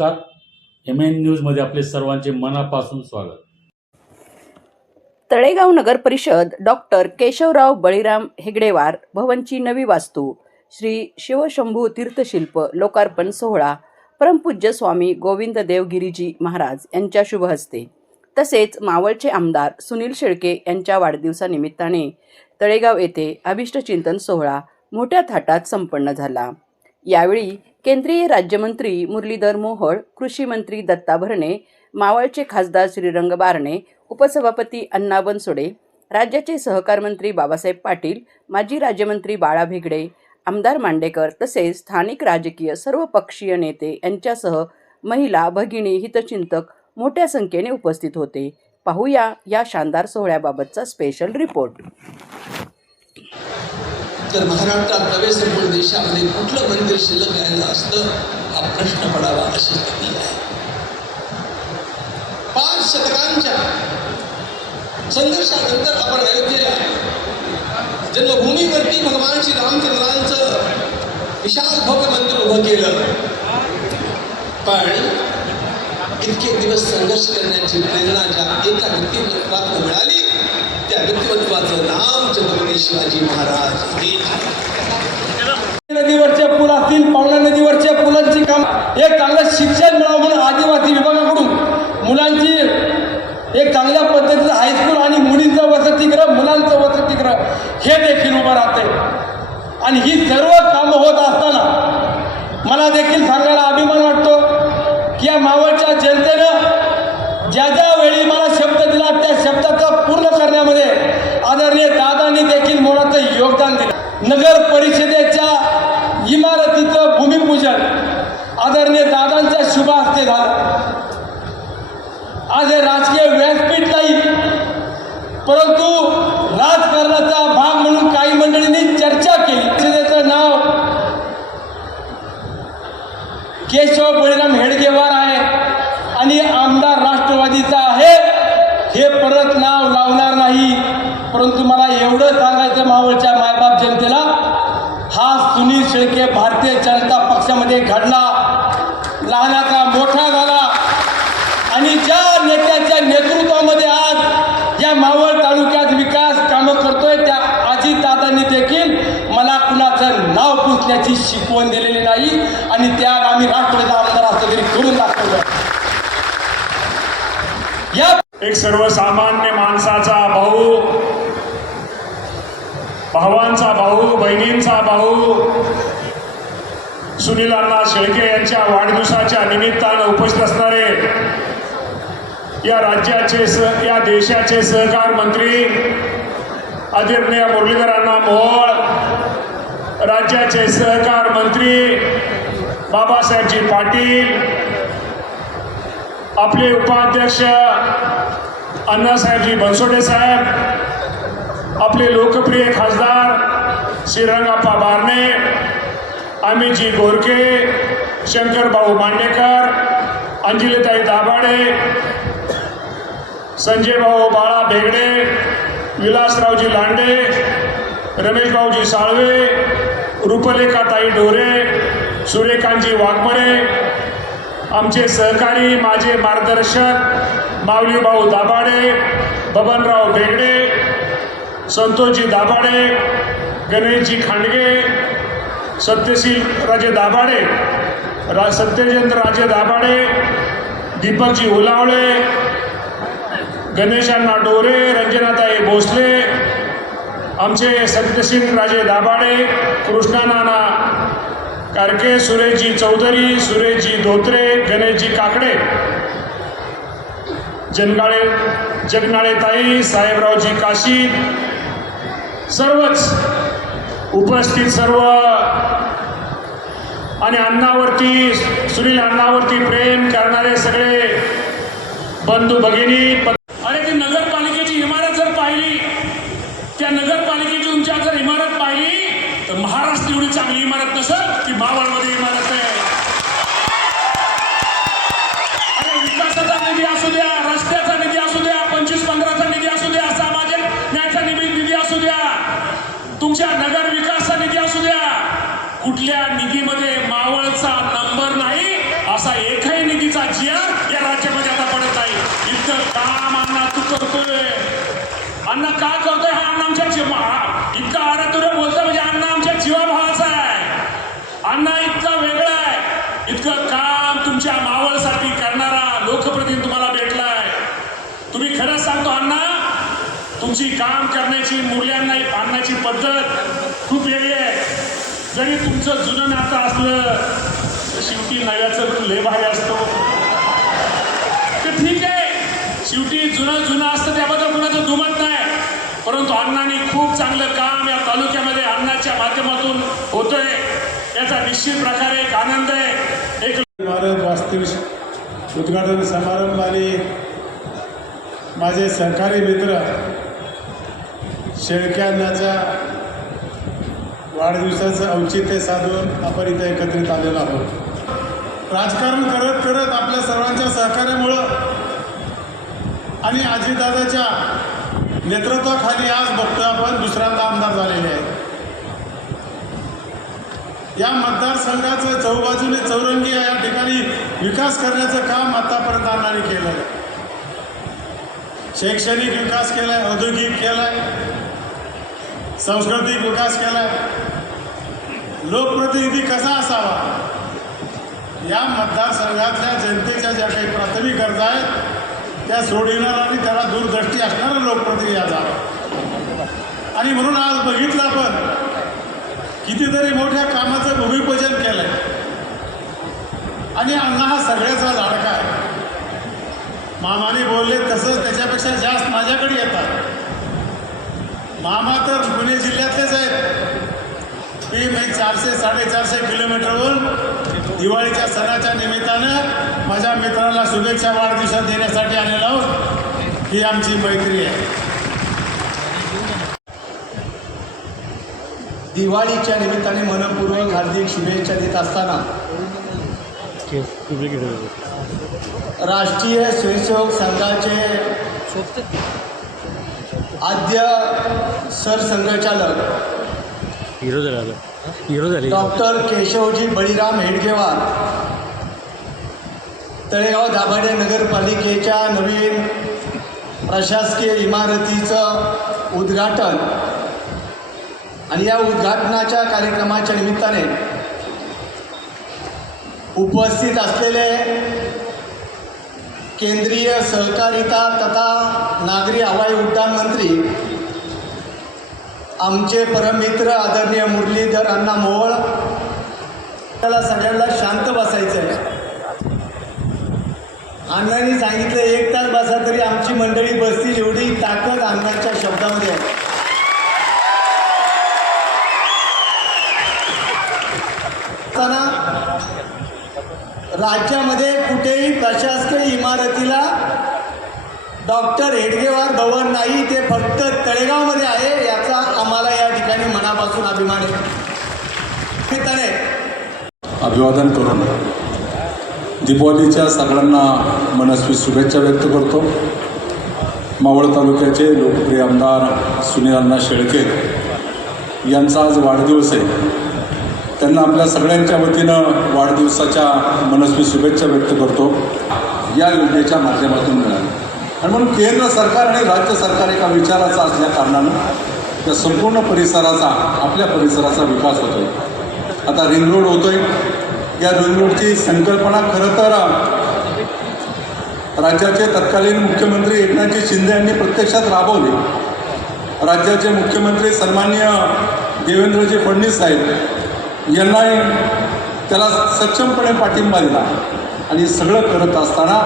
नमस्कार. M N न्यूजमध्ये आपले सर्वांचे मनापासून स्वागत. तळेगाव नगर परिषद डॉक्टर केशवराव बळीराम हेगडेवार भवनची नवी वास्तू श्री शिवशंभू तीर्थशिल्प लोकार्पण सोहळा परमपूज्य स्वामी गोविंद देवगिरीजी महाराज यांच्या शुभ हस्ते. तसेच मावळचे आमदार सुनील शेळके यांच्या वाढदिवसानिमित्ताने तळेगाव येथे अभिष्टचिंतन सोहळा मोठ्या थाटात संपन्न झाला. यावेळी केंद्रीय राज्यमंत्री मुरलीधर मोहोळ कृषी मंत्री दत्ता भरणे मावळचे खासदार श्रीरंग बारणे उपसभापती अण्णा बनसोडे राज्याचे सहकार मंत्री बाबासाहेब पाटील माजी राज्यमंत्री बाळा भेगडे आमदार मांडेकर तसेच स्थानिक राजकीय सर्व पक्षीय नेते यांच्यासह महिला भगिनी हितचिंतक मोठ्या संख्येने उपस्थित होते. पाहूया या शानदार सोहळ्याबाबतचा स्पेशल रिपोर्ट तर महाराष्ट्रात नव्हे देशामध्ये कुठलं मंदिर शिल्लक राहिलं असतं हा प्रश्न पडावा अशी स्थिती आहे. पाच शतकांच्या संघर्षानंतर आपण अयोध्येला जन्मभूमीवरती भगवान श्री रामचंद्रांचं विशाल भव्य मंदिर उभं केलं. पण इतके दिवस संघर्ष करण्याची प्रेरणा ज्या एका व्यक्तिमत्वातून मिळाली त्या व्यक्तिमत्वाचं नाव छत्रपती शिवाजी महाराज. नदीवरच्या पूल असतील पावना नदीवरच्या पुलांची काम एक चांगलं शिक्षण मिळावं म्हणून आदिवासी विभागाकडून मुलांची एक चांगल्या पद्धतीचं हायस्कूल आणि मुलींचं वसतिगृह मुलांचं वसतिगृह हे देखील उभं राहते आणि ही सर्व कामं होत असताना मला देखील सांगायला अभिमान वाटतो की या मावळच्या जनतेनं ज्या ज्या वेळी मला शब्द दिला त्या शब्दाचा पूर्ण करण्यामध्ये आदरणीय दादांनी देखील मोलाचं योगदान दिलं नगर परिषदेच्या इमारतीचं भूमिपूजन आदरणीय दादांच्या शुभ हस्ते झालं. आज हे राजकीय व्यासपीठ नाही परंतु राजकारणाचा भाग म्हणून काही मंडळींनी चर्चा केली. परिषदेचं नाव केशव बळीराम हेडगेवार आहे आणि आमदार राष्ट्रवादीचा आहे. हे परत नाव लावणार नाही. परंतु मला एवढं सांगायचं मावळच्या मायबाप जनतेला हा सुनील शेळके भारतीय जनता पक्षामध्ये घडला. लहानाचा मोठा झाला आणि ज्या नेत्याच्या नेतृत्वामध्ये आज या मावळ तालुक्यात विकास कामं करतोय त्या अजितदादांनी देखील मला कुणाचं नाव पुसण्याची शिकवण दिलेली नाही. आणि त्यात आम्ही राष्ट्रवादी आमदार असं तरी करून दाखवलं या एक सर्वसामान्य माणसाचा भाऊ भावांचा भाऊ बहिणींचा भाऊ सुनील अण्णा शेळके यांच्या वाढदिवसाच्या निमित्तानं उपस्थित असणारे या राज्याचे स या देशाचे सहकार मंत्री आदरणीय मुरलीधर अण्णा मोहोळ राज्याचे सहकार मंत्री बाबासाहेबजी पाटील आपले उपाध्यक्ष अण्णासाहेबजी बनसोडे साहेब आपले लोकप्रिय खासदार श्रीरंगाप्पा बारणे अमितजी गोरके शंकरभाऊ मांडेकर अंजलीताई दाभाडे संजयभाऊ बाळा भेगडे विलासरावजी लांडे रमेशभाऊजी साळवे रूपलेखाताई ढोरे सुरेखांजी वाघमरे आमचे सहकारी माझे मार्गदर्शक माऊलीभाऊ दाभाडे बबनराव बेगडे संतोषजी दाभाडे गणेशजी खांडगे सत्यशील राजे दाभाडे रा सत्यजेंद्र राजे दाभाडे दीपकजी उलावळे गणेशांना डोरे रंजनाताई भोसले आमचे सत्यशील राजे दाभाडे कृष्णानाना कारके सुरेशजी चौधरी सुरेशजी धोत्रे गणेशजी काकडे जनगाळे जगनाळे ताई साहेबरावजी काशी सर्वच उपस्थित सर्व आणि अण्णावरती सुनील अण्णावरती प्रेम करणारे सगळे बंधू भगिनी तुमच्या नगर विकास निधी असू द्या कुठल्या निधीमध्ये मावळचा नंबर नाही असा एकही निधीचा जिया या राज्यामध्ये आता पडत नाही. इतकं काम अण्णा तू करतोय. अण्णा का करतोय? हा अण्णा आमच्या जीव इतका आरातुरा बोलतो म्हणजे अण्णा आमच्या जीवाभावाचा आहे अण्णा इतका वेगळा आहे इतकं काम तुमच्या मावळसाठी करणारा लोकप्रतिनिधी तुम्हाला भेटलाय तुम्ही खरंच सांगतो अण्णा तुमची काम करण्याची मूल्यांना आणण्याची पद्धत खूप वेगळी आहे. जरी तुमचं जुनं नातं असलं तर शेवटी नव्याचं लय भारी असतो. तर ठीक आहे. शेवटी जुनं जुनं असतं त्याबद्दल कुणाचं दुमत नाही. परंतु अण्णांनी खूप चांगलं काम या तालुक्यामध्ये अण्णाच्या माध्यमातून होतंय. याचा निश्चित प्रकारे एक आनंद आहे. एक इमारत वास्तविक उद्घाटन समारंभ आणि माझे सहकारी मित्र शेळक्यांनाचा वाढदिवसाचं औचित्य साधून आपण इथे एकत्रित आलेलो आहोत. राजकारण करत करत आपल्या सर्वांच्या सहकार्यामुळं आणि आजीदादाच्या नेतृत्वाखाली आज बघतो आपण दुसऱ्यांदा आमदार झालेले आहेत. या मतदारसंघाचं चौबाजूने चौरंगी या ठिकाणी विकास करण्याचं काम आतापर्यंत अण्णांनी केलं आहे शैक्षणिक विकास केलाय औद्योगिक केलाय. सांस्कृतिक विकास केला लोकप्रतिनिधी कसा असावा? या मतदारसंघातल्या जनतेच्या ज्या काही प्राथमिक गरजा आहेत त्या सोडविणार आणि त्याला दूरदृष्टी असणारा लोकप्रतिनिधी आज आणि म्हणून आज बघितलं आपण कितीतरी मोठ्या कामाचं भूमिपूजन केलंय. आणि अण्णा हा सगळ्याचा लाडका आहे. मामाने बोलले तसंच त्याच्यापेक्षा जास्त माझ्याकडे येतात. मामा तर पुणे जिल्ह्यातलेच आहेत. मी मी चारशे साडेचारशे किलोमीटरवरून दिवाळीच्या सणाच्या निमित्तानं माझ्या मित्राला शुभेच्छा वाढदिवसात देण्यासाठी आलेलो आहोत. ही आमची मैत्री आहे. दिवाळीच्या निमित्ताने मनपूर्वक हार्दिक शुभेच्छा देत असताना राष्ट्रीय स्वयंसेवक संघाचे आद्य सरसंघचालक. हिरो झाला हिरो झाले. डॉक्टर केशवजी बळीराम हेडगेवार. तळेगाव दाभाडे नगरपालिकेच्या नवीन प्रशासकीय इमारतीचं उद्घाटन. आणि या उद्घाटनाच्या कार्यक्रमाच्या निमित्ताने उपस्थित असलेले केंद्रीय सहकारिता तथा नागरी हवाई उड्डाण मंत्री आमचे परममित्र आदरणीय मुरलीधर अण्णा मोहोळ त्याला सगळ्यांना शांत बसायचं आहे अण्णांनी सांगितलं एक तास बसा तरी आमची मंडळी बसतील एवढी ताकद अण्णांच्या शब्दामध्ये आहे. असताना राज्यामध्ये कुठेही प्रशासकीय इमारतीला डॉक्टर हेडगेवार भवन नाही ते फक्त तळेगावमध्ये आहे याचा आम्हाला या ठिकाणी मनापासून अभिमान आहे. अभिवादन करून दीपावलीच्या सगळ्यांना मनस्वी शुभेच्छा व्यक्त करतो. मावळ तालुक्याचे लोकप्रिय आमदार सुनील अण्णा शेळके यांचा आज वाढदिवस आहे. त्यांना आपल्या सगळ्यांच्या वतीनं वाढदिवसाच्या मनस्वी शुभेच्छा व्यक्त करतो. या योजनेच्या माध्यमातून मिळाली. आणि म्हणून केंद्र सरकार आणि राज्य सरकार एका विचाराचा असल्या कारणानं त्या संपूर्ण परिसराचा आपल्या परिसराचा विकास होतोय. आता रिंग रोड होतोय. या रिंग रोडची संकल्पना खरं तर राज्याचे तत्कालीन मुख्यमंत्री एकनाथजी शिंदे यांनी प्रत्यक्षात राबवली. राज्याचे मुख्यमंत्री सन्माननीय देवेंद्रजी फडणवीस साहेब यांनाही त्याला सक्षमपणे पाठिंबा दिला. आणि सगळं करत असताना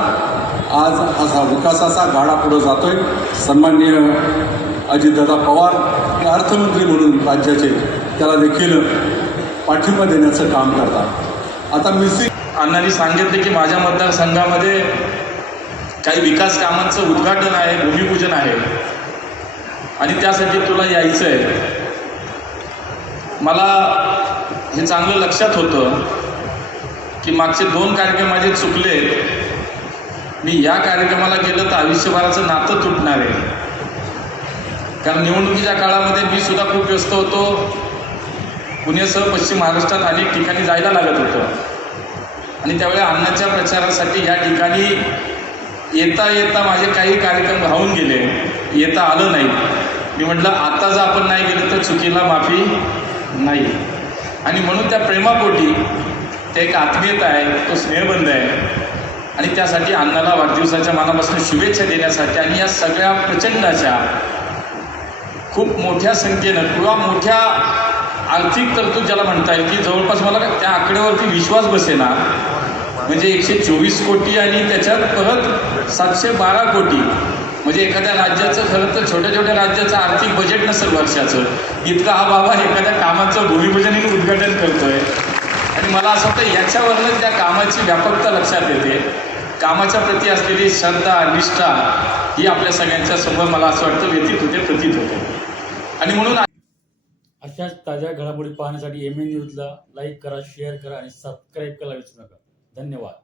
आज असा विकासाचा गाडा पुढं जातोय. सन्माननीय अजितदादा पवार हे अर्थमंत्री म्हणून राज्याचे त्याला देखील पाठिंबा देण्याचं काम करतात. आता मिसी अण्णांनी सांगितले की माझ्या मतदारसंघामध्ये काही विकास कामांचं उद्घाटन आहे भूमिपूजन आहे. आणि त्यासाठी तुला यायचं आहे मला हे चांगलं लक्षात होतं की मागचे दोन कार्यक्रम माझे चुकले. मी या कार्यक्रमाला गेलं तर आयुष्यभराचं नातं तुटणार आहे. कारण निवडणुकीच्या काळामध्ये मी सुद्धा खूप व्यस्त होतो. पुण्यासह पश्चिम महाराष्ट्रात अनेक ठिकाणी जायला लागत होतं. आणि त्यावेळी अन्नाच्या प्रचारासाठी या ठिकाणी येता येता माझे काही कार्यक्रम राहून गेले. येता आलं नाही. मी म्हटलं आता जर आपण नाही गेलं तर चुकीला माफी नाही. आणि म्हणून त्या प्रेमापोटी त्या एक आत्मीयता आहे तो स्नेहबंध आहे. आणि त्यासाठी अण्णाला वाढदिवसाच्या मनापासून शुभेच्छा देण्यासाठी आणि या सगळ्या प्रचंडाच्या खूप मोठ्या संख्येनं किंवा मोठ्या आर्थिक तरतूद ज्याला म्हणता येईल की जवळपास मला त्या आकड्यावरती विश्वास बसेना. म्हणजे एकशे चोवीस कोटी आणि त्याच्यात परत सातशे बारा कोटी. म्हणजे एखाद्या राज्याचं खरं तर छोट्या छोट्या राज्याचं आर्थिक बजेट नसेल वर्षाचं. इतकं हा बाबा एखाद्या कामाचं भूमिपूजन उद्घाटन करतोय. आणि मला असं वाटतं याच्यावरनं त्या कामाची व्यापकता लक्षात येते. कामाच्या प्रती असलेली श्रद्धा निष्ठा ही आपल्या सगळ्यांच्या समोर मला असं वाटतं व्यतीत होते प्रतीत होते. आणि म्हणून अशाच ताज्या घडामोडी पाहण्यासाठी एम ए न्यूजला लाईक करा शेअर करा आणि सबस्क्राईब करायला विसरू नका. धन्यवाद.